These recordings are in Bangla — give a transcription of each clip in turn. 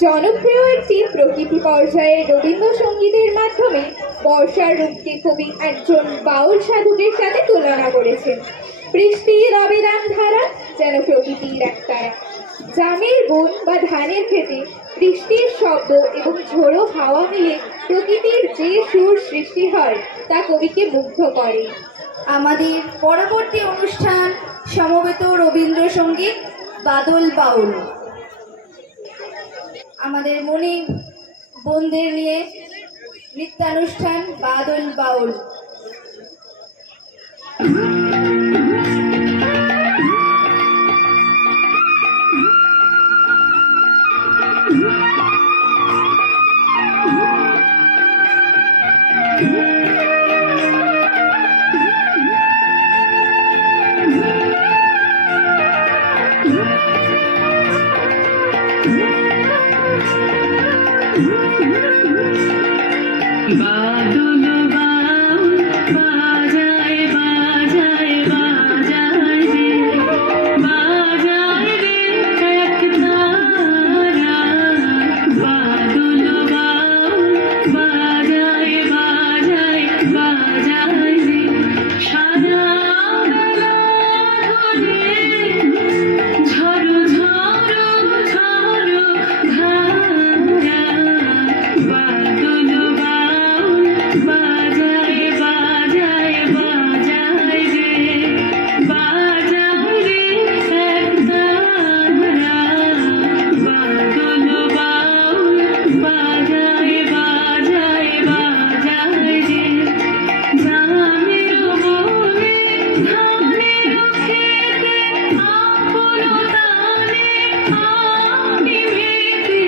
জনপ্রিয় একটি প্রকৃতি পর্যায়ের রবীন্দ্রসঙ্গীতের মাধ্যমে বর্ষার রূপকে কবি একজন বাউল সাধকের সাথে তুলনা করেছেন। বৃষ্টির অবিরাম ধারা যেন প্রকৃতির এক তারা। জামের বন বা ধানের ক্ষেতে বৃষ্টির শব্দ এবং ঝোড়ো হাওয়া মিলে প্রকৃতির যে সুর সৃষ্টি হয় তা কবিকে মুগ্ধ করে। আমাদের পরবর্তী অনুষ্ঠান সমবেত রবীন্দ্রসঙ্গীত বাদল বাউল। আমাদের মনি বোনদের নিয়ে নৃত্যানুষ্ঠান বাদল বাউল। বাদল বাউল বাজায় বাজায় বাজায় রে, বাজায় রে এক তারা। বাদল বাউল বাজায় বাজায় বাজায় রে, সারা বেলা ধরে ঝড়ো ঝড়ো ঝড়ো ধারা। বাদল বাজায় বাজায় বাজায় রে, বাজায় রে এক তারা। বাদল বাউল বাজায় বাজায় বাজায় রে, জামের বনে ধানের ক্ষেতে আপন দানে আমি মেতে।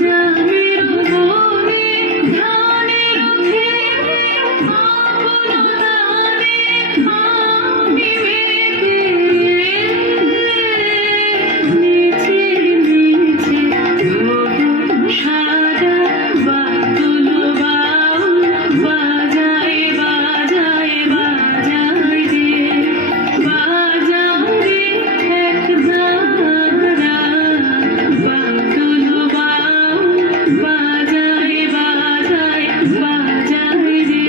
জামের বনে ধানের ক্ষেতে আপন দানে আমি মেতে। নিচে নিচে ধরো সারা। বাদল বাউল বাজায় বাজায় বাজায় রে, বাজায় রে এক তারা। বাদল বাউল বাজায় বাজায় বাজায় রে।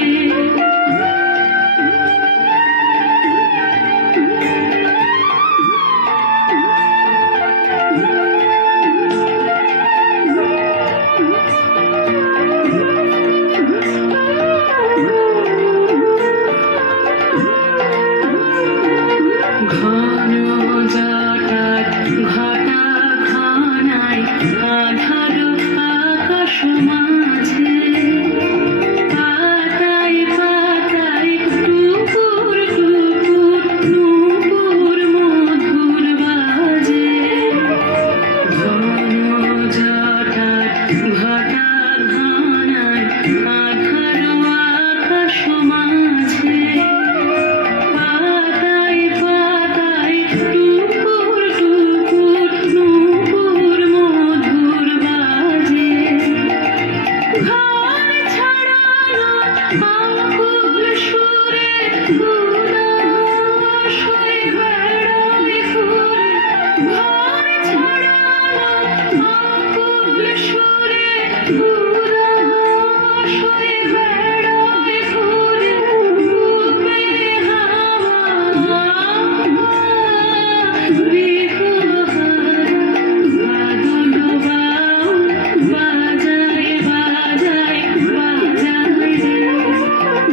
ঘন জটার ঘটা ঘনায় আধার আকাশ মাঝে, পাতায় পাতায় টুকুর টুকুর নূপুর মধুর বাজে। ঘন জটার ঘটা ঘনায় আধার আকাশ মাঝে, পাতায় পাতায় টুকুর টুকুর নূপুর মধুর বাজে। ঘর ছাড়ানো আকুল সুরে উদাস হয়ে বেড়ায় ঘুরে। ঘর ছাড়ানো আকুল সুরে উদাস হয়ে বেড়ায় ঘুরে। ডুবে হাওয়া বাদল বাউল বাজায় বাজায় বাজায় রে,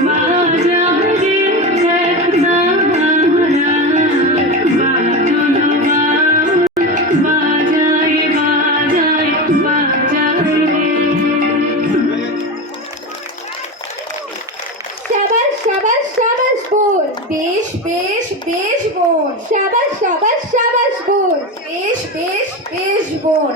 বাজায় রে এক তারা। বাদল বাউল বাজায় বাজায় বাজায় রে। সাবাস সাবাস সাবাস বোন, বেশ বেশ বেশ বোন, সাবাস সাবাস সাবাস বোন। বেশ বেশ বেশ বোন।